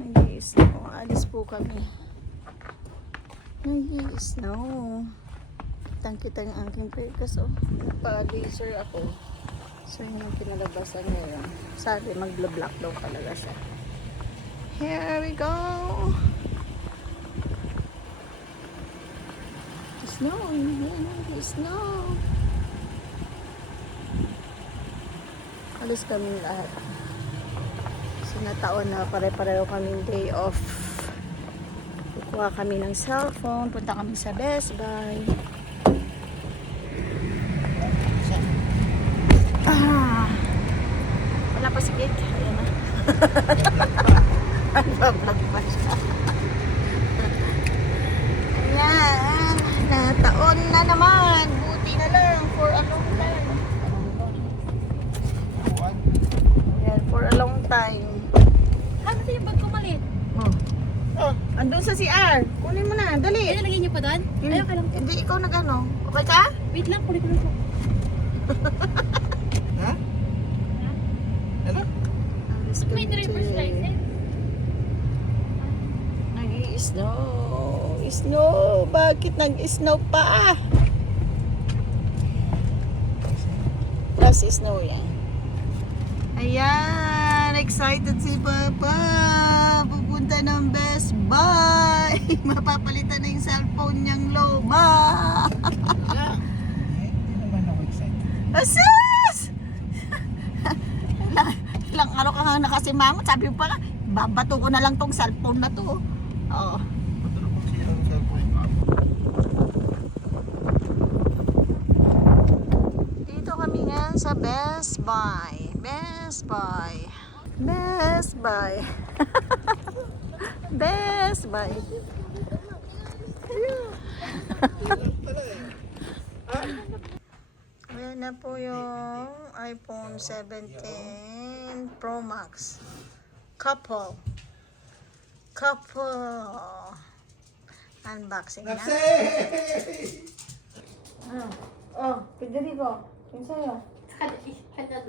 Nag-i-snow. Alis po kami. Nag-i-snow. Kitang-kita yung aking pegas. Oh. Nagpa-laser ako. So, yun yung pinalabasan ngayon. Sabi, mag-block daw talaga siya. Here we go! Snow! Snow! Alis kami lahat. Sinataon na pare-pareho kaming day off. Kukuha kami ng cellphone. Punta kami sa Best Buy. Wala pa si Kate. Ayan na. Nag-vlog pa siya. Ayan. Nataon na naman. Buti na lang. For a long time. Ayan. For a long time. Ano sa yung bag ko malit? Andun sa CR. Kunin mo na. Dali. Ay, nalagay niyo pa doon? Ayaw ka lang. Hindi ikaw nag-ano. Okay ka? Wait lang, kulit ko lang po. Ha? Ano? May driver's license. Nag-i-snow. Snow. Bakit nag-snow pa? Plus snow yan. Ayan. Excited si Papa. Pupunta ng Best Buy. Mapapalitan na yung cellphone niyang luma. Hindi naman ako excited. Asus! Ilang araw ka nga nakasimangot. Sabi mo pa nga, babato ko na lang tong cellphone na to. Oo. Matulog ko siya ng cellphone. Dito kami nga sa Best Buy. Best Buy. Best Buy. Best Buy. Ayan na po yung iPhone 17 Pro Max. Couple. Unboxing na. Oh, Federico. Yung sa'yo.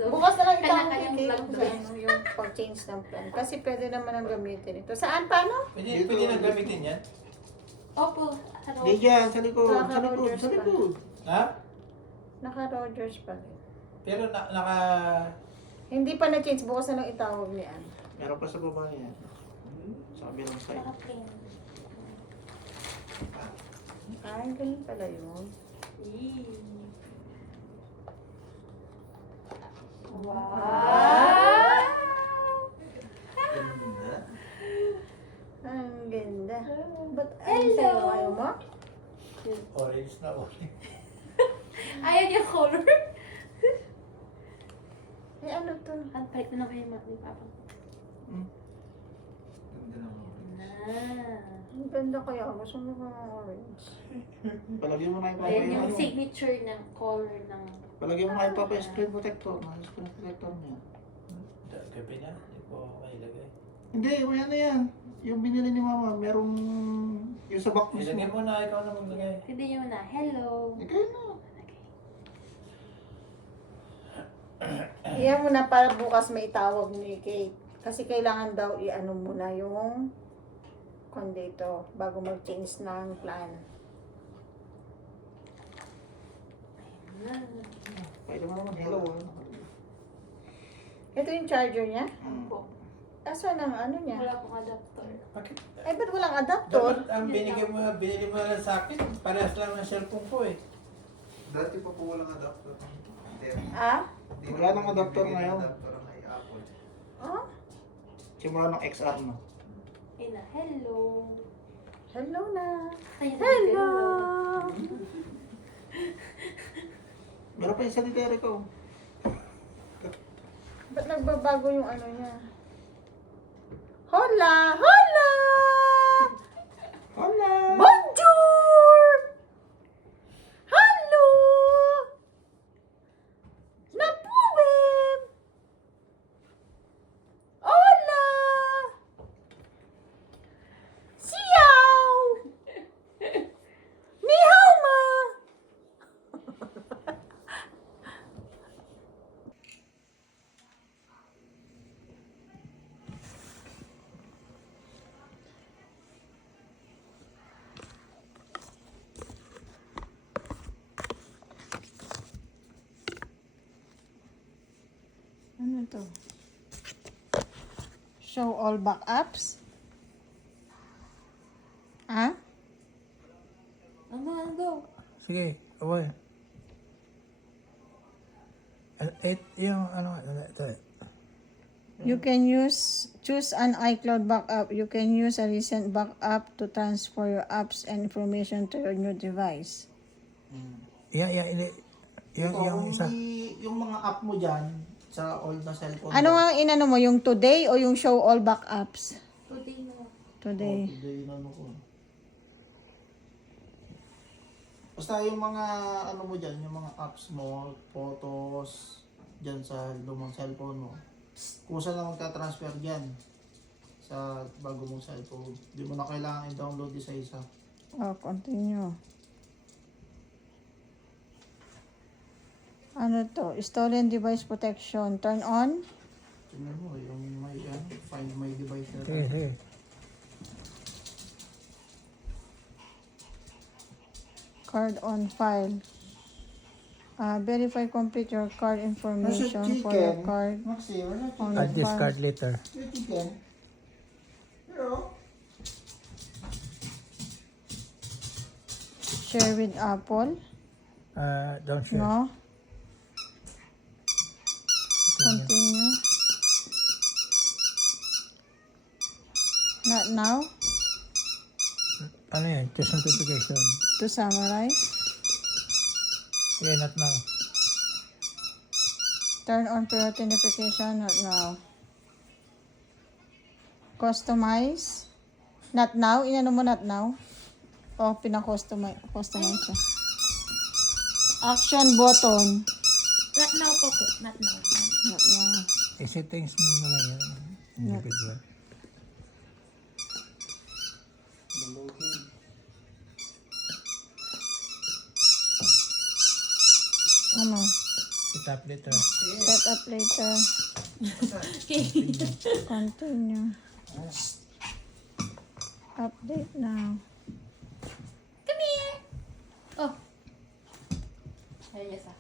Bukas na lang itawag yung pag-change ng plan. Kasi pwede naman ang gamitin ito. Saan? Paano? Pwede na gamitin yan? Opo. Hindi dyan, sa likod. Sa likod, sa likod. Ha? Naka-Rogers pa rin. Pero naka... Hindi pa na-change. Bukas na lang itawag ni Ann. Meron pa sa baba niya. Sa kabilang side. Ay, ganun pala yun. Wow! Ang ganda. Ba't ayun sa'yo? Ayaw mo? Orange na orange. Ayaw niya color. Eh, ano to? Ang palit na naman yung mga ni Papa. Ganda ng orange. Ang ganda kaya. Gusto mo ba ng orange? Palagyan mo na yung Ayan yung papa. signature ng color ng... Palagyan mo na yung papa yung screen protector. Yung screen protector niya. Gabi na, hindi po ako mailagay. Hindi, maya na yan. Yung binili ni mama, merong... Yung sa box Ilagay mismo. mo na, ikaw na maglagay. Hindi nyo na, hello. Ikaw na. Iyan mo na para bukas may tawag ni Kate. Kasi kailangan daw i-ano muna yung dito bago mag-change ng plan. Pwede mo naman, hello. Ito yung charger niya? Opo. Asan ang ano niya? Wala pong adapter. Bakit? Ay, ba't walang adapter? Dapat ang binili mo lang sa akin, parehas lang ng cellphone ko eh. Dati pa po walang adapter. Ah? Wala nang adapter ngayon. Adapter ng Apple. Ah? Simula ng XR na. Ina, hello. Hello na. Ayun, Hello! Meron pa yung sanitary ko. Ba't nagbabago yung ano niya? Hola! Hola! Hola! Bonjour! Hello! Napuwim! Hola! Siyaw! Ni hao ma! to? Show all backups? Ha? Ano? Sige, away. Yung ano, ito. You can choose an iCloud backup. You can use a recent backup to transfer your apps and information to your new device. Yung Ito, kung isa. yung mga app mo dyan, sa old na cellphone Ano mo. nga inano mo? Yung today o yung show all backups? Today na. Today. Today na ano ko. Basta yung mga ano mo dyan, yung mga apps mo, photos, dyan sa lumang cellphone mo. Kusa na magka-transfer dyan sa bago mong cellphone. Hindi mo na kailangan i-download isa-isa. Oh, continue. Ano to? Stolen device protection. Turn on. Tingnan mo, yung may find my device na Sige, sige. Card on file. Verify complete your card information for your card. Maxi, wala On chicken. I'll discard later. Yung chicken. Pero, Share with Apple. Don't share. No. Continue. Not now. Ano yan? Choose notification. To summarize. Sige, not now. Turn on priority notification. Not now. Customize. Not now. Inano mo not now? O, pina-customize siya. Action button. Not now pa po. Not now. Not now. I-settings mo na lang yan. Individual. Ano? Set up later. Set up later. Continue. Update now. Come here! Oh. Ayun, yes ah.